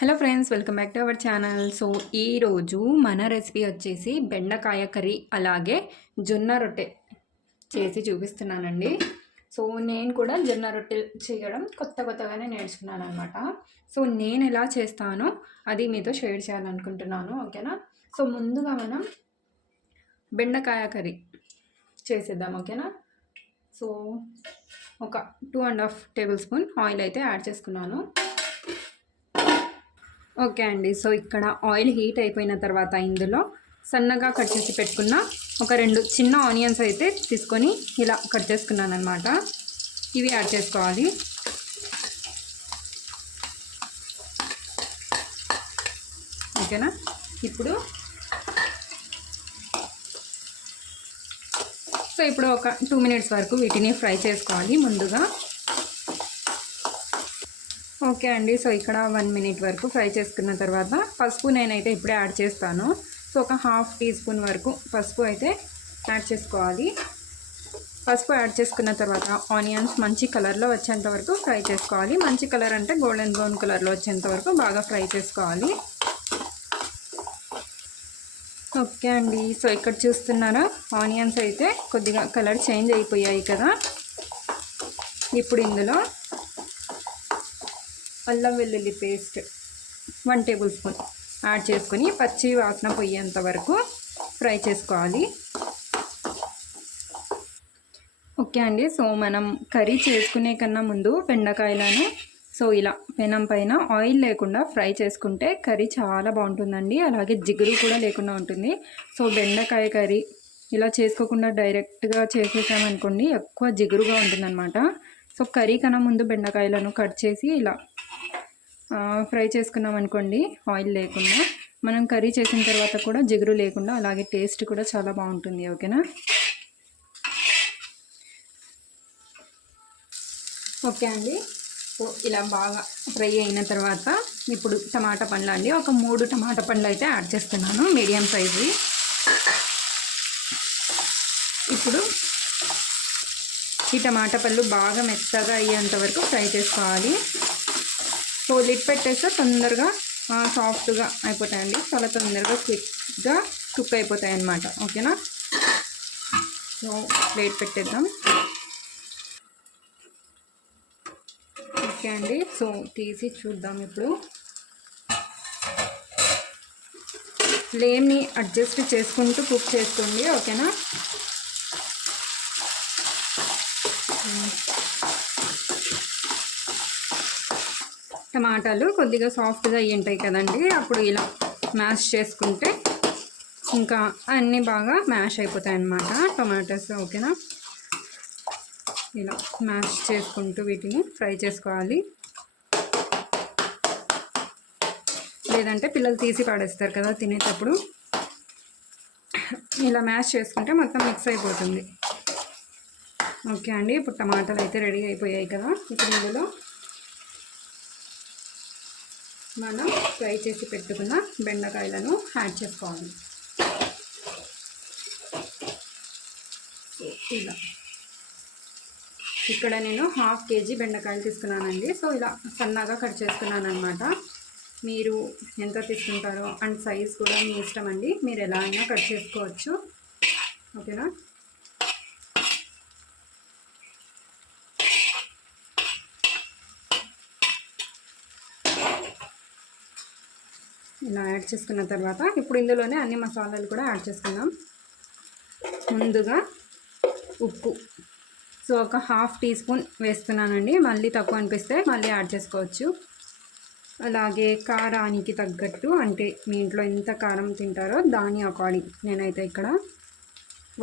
Hello friends, welcome back to our channel. So ఈరోజు మన recipe వచ్చేసి బెండకాయ కర్రీ, అలాగే జొన్న రొట్టె చేసి చూపిస్తున్నానండి. సో నేను కూడా జొన్న రొట్టె చేయడం కొత్తగానే నేర్చుకున్నాను అనమాట. సో నేను ఎలా చేస్తానో అది మీతో షేర్ చేయాలనుకుంటున్నాను, ఓకేనా. సో ముందుగా మనం బెండకాయ కర్రీ చేసేద్దాం, ఓకేనా. సో ఒక 2.5 టేబుల్ స్పూన్ ఆయిల్ అయితే యాడ్ చేసుకున్నాను. ఓకే అండి. సో ఇక్కడ ఆయిల్ హీట్ అయిపోయిన తర్వాత ఇందులో సన్నగా కట్ చేసి పెట్టుకున్న ఒక 2 చిన్న ఆనియన్స్ అయితే తీసుకొని ఇలా కట్ చేసుకున్నాను అనమాట. ఇవి యాడ్ చేసుకోవాలి. ఓకేనా. ఇప్పుడు ఒక 2 మినిట్స్ వరకు వీటిని ఫ్రై చేసుకోవాలి ముందుగా. ఓకే అండి. సో ఇక్కడ 1 మినిట్ వరకు ఫ్రై చేసుకున్న తర్వాత పసుపు నేనైతే ఇప్పుడే యాడ్ చేస్తాను. సో ఒక 1/2 టీ స్పూన్ వరకు పసుపు అయితే యాడ్ చేసుకోవాలి. పసుపు యాడ్ చేసుకున్న తర్వాత ఆనియన్స్ మంచి కలర్లో వచ్చేంత వరకు ఫ్రై చేసుకోవాలి. మంచి కలర్ అంటే గోల్డెన్ బ్రౌన్ కలర్లో వచ్చేంత వరకు బాగా ఫ్రై చేసుకోవాలి. ఓకే అండి. సో ఇక్కడ చూస్తున్నారా, ఆనియన్స్ అయితే కొద్దిగా కలర్ చేంజ్ అయిపోయాయి కదా. ఇప్పుడు ఇందులో అల్లం వెల్లుల్లి పేస్ట్ 1 టేబుల్ స్పూన్ యాడ్ చేసుకొని పచ్చి వాసన పోయేంత వరకు ఫ్రై చేసుకోవాలి. ఓకే అండి. సో మనం కర్రీ చేసుకునే కన్నా ముందు బెండకాయలను ఇలా పెనం పైన ఆయిల్ లేకుండా ఫ్రై చేసుకుంటే కర్రీ చాలా బాగుంటుందండి. అలాగే జిగురు కూడా లేకుండా ఉంటుంది. సో బెండకాయ కర్రీ ఇలా చేసుకోకుండా డైరెక్ట్గా చేసేసామనుకోండి, ఎక్కువ జిగురుగా ఉంటుందన్నమాట. సో కర్రీ కన్నా ముందు బెండకాయలను కట్ చేసి ఇలా ఫ్రై చేసుకున్నాం అనుకోండి, ఆయిల్ లేకుండా, మనం కర్రీ చేసిన తర్వాత కూడా జిగురు లేకుండా, అలాగే టేస్ట్ కూడా చాలా బాగుంటుంది, ఓకేనా. ఓకే అండి. సో ఇలా బాగా ఫ్రై అయిన తర్వాత ఇప్పుడు టమాటా పండ్లు అండి, ఒక 3 టమాటా పండ్లు అయితే యాడ్ చేస్తున్నాను, మీడియం సైజు. ఇప్పుడు ఈ టమాటా పళ్ళు బాగా మెత్తగా అయ్యేంత వరకు ఫ్రై చేసుకోవాలి. సో లిడ్ పెట్టేస్తే తొందరగా సాఫ్ట్గా అయిపోతాయండి, చాలా తొందరగా క్విక్గా కుక్ అయిపోతాయి అన్నమాట, ఓకేనా. సో ప్లేట్ పెట్టేద్దాం. ఓకే అండి. సో తీసి చూద్దాం. ఇప్పుడు ఫ్లేమ్ని అడ్జస్ట్ చేసుకుంటూ కుక్ చేసుకోండి, ఓకేనా. టమాటాలు కొద్దిగా సాఫ్ట్గా అయ్యి ఉంటాయి కదండి, అప్పుడు ఇలా మ్యాష్ చేసుకుంటే ఇంకా అన్నీ బాగా మ్యాష్ అయిపోతాయి అన్నమాట టమాటాస్, ఓకేనా. ఇలా మ్యాష్ చేసుకుంటూ వీటిని ఫ్రై చేసుకోవాలి. లేదంటే పిల్లలు తీసి పాడేస్తారు కదా తినేటప్పుడు. ఇలా మ్యాష్ చేసుకుంటే మొత్తం మిక్స్ అయిపోతుంది. ఓకే అండి. ఇప్పుడు టమాటాలు అయితే రెడీ అయిపోయాయి కదా. ఇప్పుడు ఇందులో మనం ఫ్రై చేసి పెట్టుకున్న బెండకాయలను యాడ్ చేసుకోవాలి. ఇలా ఇక్కడ నేను 1/2 కేజీ బెండకాయలు తీసుకున్నానండి. సో ఇలా సన్నగా కట్ చేసుకున్నాను అనమాట. మీరు ఎంత తీసుకుంటారో అండ్ సైజ్ కూడా మీ ఇష్టం అండి, మీరు ఎలా అయినా కట్ చేసుకోవచ్చు, ఓకేనా. ఇలా యాడ్ చేసుకున్న తర్వాత ఇప్పుడు ఇందులోనే అన్ని మసాలాలు కూడా యాడ్ చేసుకుందాం. ముందుగా ఉప్పు, సో ఒక 1/2 టీ స్పూన్ వేస్తున్నానండి, మళ్ళీ తక్కువ అనిపిస్తే మళ్ళీ యాడ్ చేసుకోవచ్చు. అలాగే కారానికి తగ్గట్టు, అంటే మీ ఇంట్లో ఎంత కారం తింటారో దాని అకార్డింగ్ నేనైతే ఇక్కడ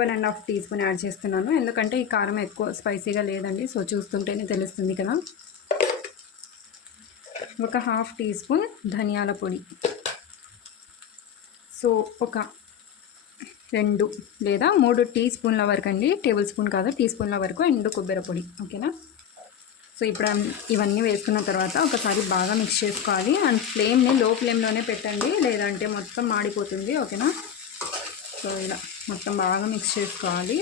1.5 టీ స్పూన్ యాడ్ చేస్తున్నాను, ఎందుకంటే ఈ కారం ఎక్కువ స్పైసీగా లేదండి. సో చూస్తుంటేనే తెలుస్తుంది కదా. ఒక 1/2 టీ స్పూన్ ధనియాల పొడి, సో ఒక 2 లేదా 3 టీ స్పూన్ల వరకు అండి, టేబుల్ స్పూన్ కాదు, టీ స్పూన్ల వరకు ఎండు కొబ్బరి పొడి, ఓకేనా. సో ఇప్పుడు ఇవన్నీ వేసుకున్న తర్వాత ఒకసారి బాగా మిక్స్ చేసుకోవాలి. అండ్ ఫ్లేమ్ని లో ఫ్లేమ్లోనే పెట్టండి, లేదంటే మొత్తం మాడిపోతుంది, ఓకేనా. సో ఇలా మొత్తం బాగా మిక్స్ చేసుకోవాలి.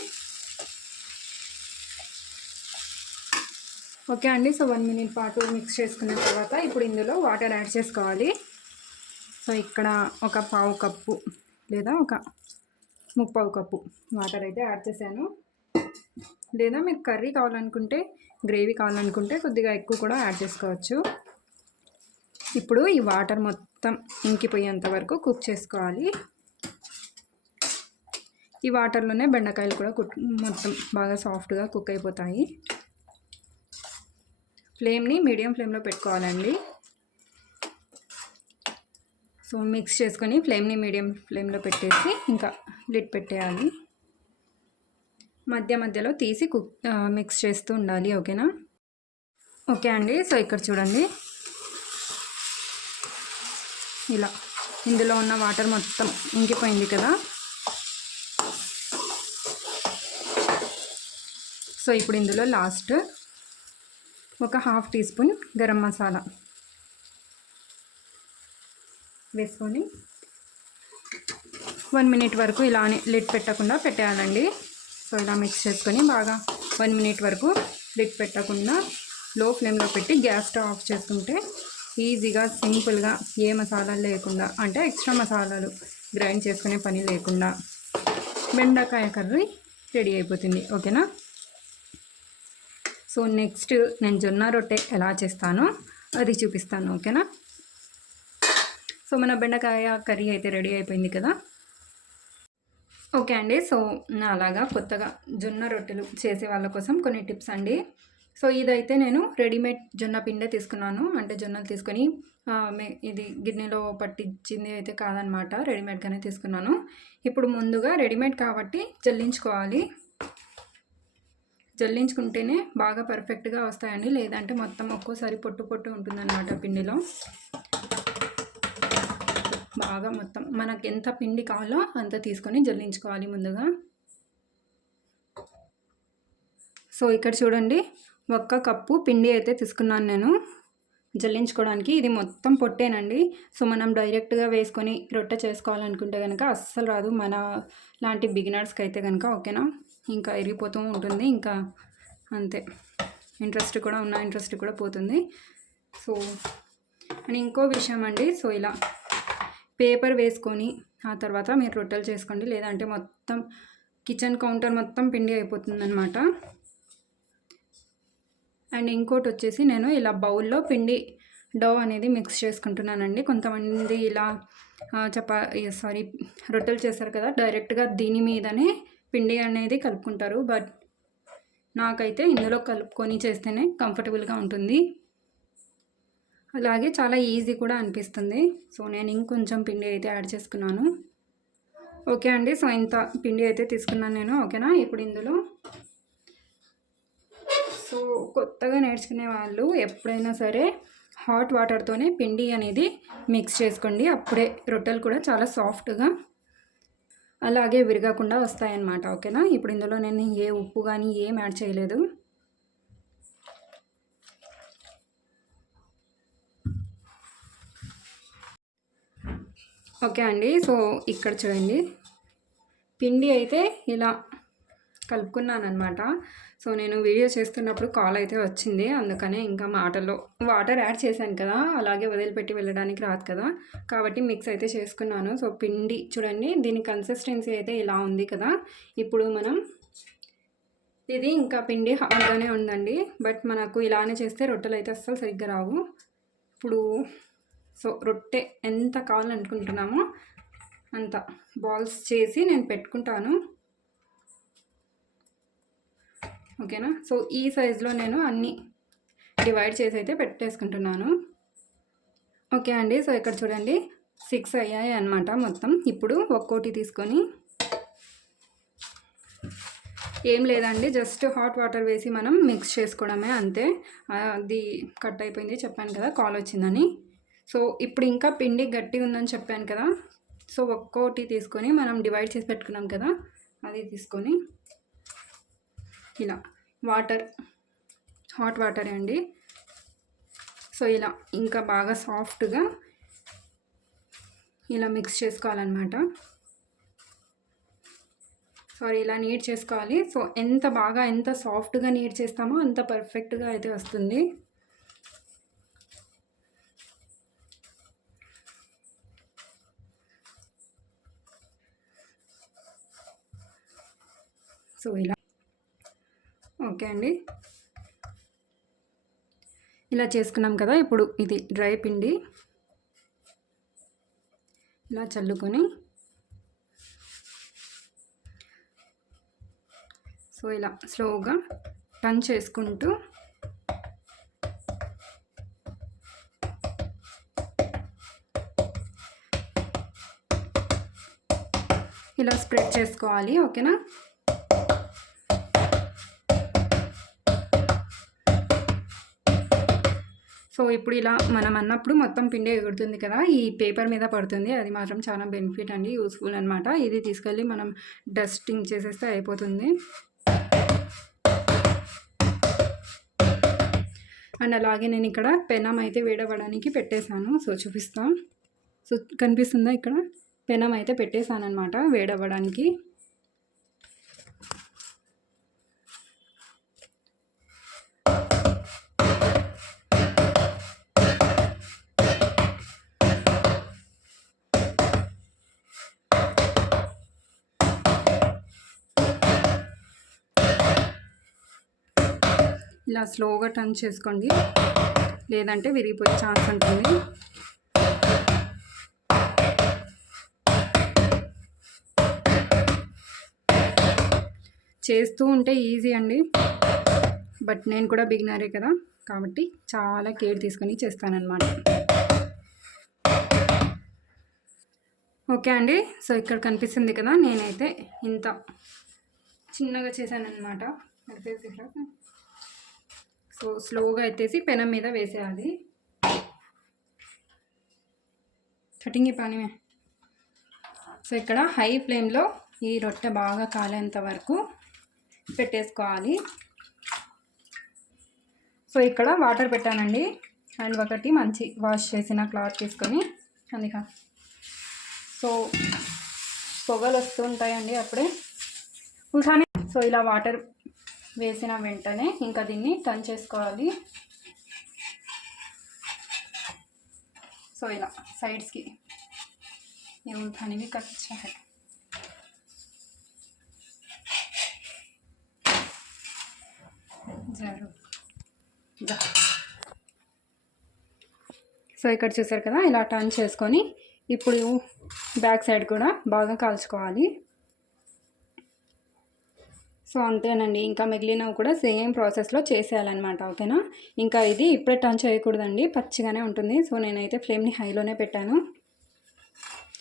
ఓకే అండి. సో 1 మినిట్ పాటు మిక్స్ చేసుకున్న తర్వాత ఇప్పుడు ఇందులో వాటర్ యాడ్ చేసుకోవాలి. సో ఇక్కడ ఒక పావు కప్పు లేదా ఒక ముప్పావు కప్పు వాటర్ అయితే యాడ్ చేశాను. లేదా మీకు కర్రీ కావాలనుకుంటే, గ్రేవీ కావాలనుకుంటే కొద్దిగా ఎక్కువ కూడా యాడ్ చేసుకోవచ్చు. ఇప్పుడు ఈ వాటర్ మొత్తం ఇంకిపోయేంత వరకు కుక్ చేసుకోవాలి. ఈ వాటర్లోనే బెండకాయలు కూడా మొత్తం బాగా సాఫ్ట్గా కుక్ అయిపోతాయి. ఫ్లేమ్ని మీడియం ఫ్లేమ్లో పెట్టుకోవాలండి. సో మిక్స్ చేసుకొని ఫ్లేమ్ని మీడియం ఫ్లేమ్లో పెట్టేసి ఇంకా లిడ్ పెట్టేయాలి. మధ్య మధ్యలో తీసి మిక్స్ చేస్తూ ఉండాలి. ఓకేనా? ఓకే అండి. సో ఇక్కడ చూడండి, ఇలా ఇందులో ఉన్న వాటర్ మొత్తం ఇంకిపోయింది కదా. సో ఇప్పుడు ఇందులో లాస్ట్ ఒక half teaspoon garam masala వేసుకొని 1 మినిట్ వరకు ఇలానే లిడ్ పెట్టకుండా పెట్టేయాలండి. సో ఇలా మిక్స్ చేసుకొని బాగా 1 మినిట్ వరకు లిడ్ పెట్టకుండా లో ఫ్లేమ్లో పెట్టి గ్యాస్ స్టవ్ ఆఫ్ చేసుకుంటే ఈజీగా సింపుల్గా ఏ మసాలాలు లేకుండా, అంటే ఎక్స్ట్రా మసాలాలు గ్రైండ్ చేసుకునే పని లేకుండా బెండకాయ కర్రీ రెడీ అయిపోతుంది. ఓకేనా? సో నెక్స్ట్ నేను జొన్న రొట్టె ఎలా చేస్తానో అది చూపిస్తాను. ఓకేనా? సో మన బెండకాయ కర్రీ అయితే రెడీ అయిపోయింది కదా. ఓకే అండి. సో అలాగా కొత్తగా జొన్న రొట్టెలు చేసే వాళ్ళ కోసం కొన్ని టిప్స్ అండి. సో ఇదైతే నేను రెడీమేడ్ జొన్న పిండే తీసుకున్నాను. అంటే జొన్నలు తీసుకొని ఇది గిన్నెలో పట్టించింది అయితే కాదనమాట, రెడీమేడ్గానే తీసుకున్నాను. ఇప్పుడు ముందుగా రెడీమేడ్ కాబట్టి జల్లించుకోవాలి. జల్లించుకుంటేనే బాగా పర్ఫెక్ట్గా వస్తాయండి. లేదంటే మొత్తం ఒక్కోసారి పొట్టు పొట్టు ఉంటుందన్నమాట పిండిలో. బాగా మొత్తం మనకు ఎంత పిండి కావాలో అంత తీసుకొని జల్లించుకోవాలి ముందుగా. సో ఇక్కడ చూడండి, 1 కప్పు పిండి అయితే తీసుకున్నాను నేను జల్లించుకోవడానికి. ఇది మొత్తం పొట్టేనండి. సో మనం డైరెక్ట్గా వేసుకొని రొట్టె చేసుకోవాలనుకుంటే కనుక అస్సలు రాదు, మన లాంటి బిగినర్స్కి అయితే కనుక. ఓకేనా? ఇంకా ఎరిగిపోతూ ఉంటుంది, ఇంకా అంతే. ఇంట్రెస్ట్ కూడా పోతుంది. సో అని ఇంకో విషయం అండి, సో ఇలా పేపర్ వేసుకొని ఆ తర్వాత మీరు రొట్టెలు చేసుకోండి. లేదంటే మొత్తం కిచెన్ కౌంటర్ మొత్తం పిండి అయిపోతుందన్నమాట. అండ్ ఇంకోటి వచ్చేసి నేను ఇలా బౌల్లో పిండి డో అనేది మిక్స్ చేసుకుంటున్నానండి. కొంతమంది ఇలా రొట్టెలు చేస్తారు కదా, డైరెక్ట్గా దీని మీదనే పిండి అనేది కలుపుకుంటారు. బట్ నాకైతే ఇందులో కలుపుకొని చేస్తేనే కంఫర్టబుల్గా ఉంటుంది, అలాగే చాలా ఈజీ కూడా అనిపిస్తుంది. సో నేను ఇంకొంచెం పిండి అయితే యాడ్ చేసుకున్నాను. ఓకే అండి. సో ఇంత పిండి అయితే తీసుకున్నాను నేను. ఓకేనా? ఇప్పుడు ఇందులో సో కొత్తగా నేర్చుకునే వాళ్ళు ఎప్పుడైనా సరే హాట్ వాటర్తోనే పిండి అనేది మిక్స్ చేసుకోండి. అప్పుడే రొట్టెలు కూడా చాలా సాఫ్ట్గా అలాగే విరగకుండా వస్తాయన్నమాట. ఓకేనా? ఇప్పుడు ఇందులో నేను ఏ ఉప్పు కానీ ఏం యాడ్ చేయలేదు. ఓకే అండి. సో ఇక్కడ చూడండి, పిండి అయితే ఇలా కలుపుకున్నాను అనమాట. సో నేను వీడియో చేస్తున్నప్పుడు కాల్ అయితే వచ్చింది, అందుకనే ఇంకా మాటల్లో వాటర్ యాడ్ చేశాను కదా, అలాగే వదిలిపెట్టి వెళ్ళడానికి రాదు కదా, కాబట్టి మిక్స్ అయితే చేసుకున్నాను. సో పిండి చూడండి, దీని కన్సిస్టెన్సీ అయితే ఇలా ఉంది కదా. ఇప్పుడు మనం ఇది ఇంకా పిండి హార్డ్గానే ఉందండి, బట్ మనకు ఇలానే చేస్తే రొట్టెలు అయితే అస్సలు సరిగ్గా రావు. ఇప్పుడు సో రొట్టె ఎంత కావాలనుకుంటున్నామో అంత బాల్స్ చేసి నేను పెట్టుకుంటాను. ఓకేనా? సో ఈ సైజులో నేను అన్నీ డివైడ్ చేసి అయితే పెట్టేసుకుంటున్నాను. ఓకే అండి. సో ఇక్కడ చూడండి 6 అయ్యాయి అన్నమాట మొత్తం. ఇప్పుడు ఒక్కోటి తీసుకొని, ఏం లేదండి, జస్ట్ హాట్ వాటర్ వేసి మనం మిక్స్ చేసుకోవడమే, అంతే. అది కట్ అయిపోయింది చెప్పాను కదా, కాల్ వచ్చిందని. సో ఇప్పుడు ఇంకా పిండి గట్టిగా ఉందని చెప్పాను కదా, సో ఒక్కోటి తీసుకొని మనం డివైడ్ చేసి పెట్టుకున్నాం కదా, అది తీసుకొని ఇలా హాట్ వాటర్ అండి. సో ఇలా ఇంకా బాగా సాఫ్ట్గా ఇలా మిక్స్ చేసుకోవాలన్నమాట. సారీ ఇలా నీట్ చేసుకోవాలి. సో ఎంత బాగా ఎంత సాఫ్ట్గా నీట్ చేస్తామో అంత పర్ఫెక్ట్గా అయితే వస్తుంది. సో ఇలా ఓకే అండి, ఇలా చేసుకున్నాం కదా. ఇప్పుడు ఇది డ్రై పిండి ఇలా చల్లుకొని సో ఇలా స్లోగా టర్న్ చేసుకుంటూ ఇలా స్ప్రెడ్ చేసుకోవాలి. ఓకేనా. సో ఇప్పుడు ఇలా మనం అన్నప్పుడు మొత్తం పిండి ఎగురుతుంది కదా, ఈ పేపర్ మీద పడుతుంది. అది మాత్రం చాలా బెనిఫిట్ అండి, యూస్ఫుల్ అనమాట. ఇది తీసుకెళ్ళి మనం డస్టింగ్ చేసేస్తే అయిపోతుంది. అండ్ అలాగే నేను ఇక్కడ పెనం అయితే వేడవడానికి పెట్టేశాను. సో చూపిస్తాం. సో కనిపిస్తుందా, ఇక్కడ పెనం అయితే పెట్టేశాను అనమాట వేడవ్వడానికి. ఇలా స్లోగా టర్న్ చేసుకోండి, లేదంటే విరిగిపోయే ఛాన్స్ ఉంటుంది. చేస్తూ ఉంటే ఈజీ అండి, బట్ నేను కూడా బిగినరే కదా, కాబట్టి చాలా కేర్ తీసుకొని చేస్తానన్నమాట. ఓకే అండి. సో ఇక్కడ కనిపిస్తుంది కదా, నేనైతే ఇంత చిన్నగా చేశానన్నమాట. సో స్లోగా ఎత్తేసి పెనం మీద వేసేయాలి. కటింగ్ పానిమే. సో ఇక్కడ హై ఫ్లేమ్లో ఈ రొట్టె బాగా కాలేంత వరకు పెట్టేసుకోవాలి. సో ఇక్కడ వాటర్ పెట్టానండి, అండ్ ఒకటి మంచి వాష్ చేసిన క్లాత్ తీసుకొని అందుక సో పొగలు వస్తూ ఉంటాయండి అప్పుడే ఉల్టానే. సో ఇలా వాటర్ వేసిన వెంటనే ఇంకా దీన్ని టర్న్ చేసుకోవాలి. సో ఇలా సైడ్స్కి ये उठाने भी कच्चा है. సో ఇక్కడ చూసారు కదా, ఇలా టర్న్ చేసుకొని ఇప్పుడు బ్యాక్ సైడ్ కూడా బాగా కాల్చుకోవాలి. సో అంతేనండి, ఇంకా మిగిలినవి కూడా సేమ్ ప్రాసెస్లో చేసేయాలన్నమాట. ఓకేనా. ఇంకా ఇది ఇప్పుడే టర్న్ చేయకూడదండి, పచ్చిగానే ఉంటుంది. సో నేనైతే ఫ్లేమ్ని హైలోనే పెట్టాను.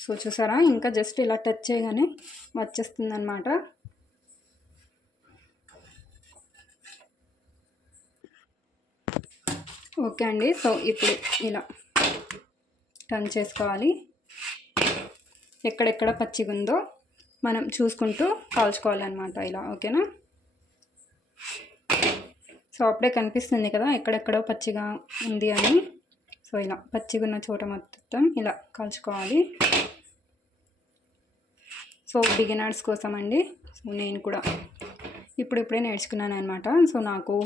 సో చూసారా, ఇంకా జస్ట్ ఇలా టచ్ చేయగానే వచ్చేస్తుంది అన్నమాట. ఓకే అండి. సో ఇప్పుడు ఇలా టర్న్ చేసుకోవాలి. ఎక్కడెక్కడ పచ్చిగా ఉందో మనం చూసుకుంటూ కాల్చుకోవాలన్నమాట ఇలా. ఓకేనా. సో అప్పుడే కనిపిస్తుంది కదా ఎక్కడెక్కడో పచ్చిగా ఉంది అని. సో ఇలా పచ్చిగా ఉన్న చోట మొత్తం ఇలా కాల్చుకోవాలి. సో బిగినర్స్ కోసం అండి. సో నేను కూడా ఇప్పుడే నేర్చుకున్నాను అనమాట. సో నాకు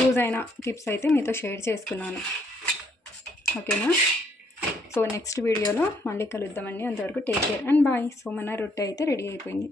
యూజ్ అయిన టిప్స్ అయితే మీతో షేర్ చేసుకున్నాను. ఓకేనా. సో నెక్స్ట్ వీడియోలో మళ్ళీ కలుద్దామండి. అంతవరకు take care and bye. So మన రొట్టె అయితే రెడీ అయిపోయింది.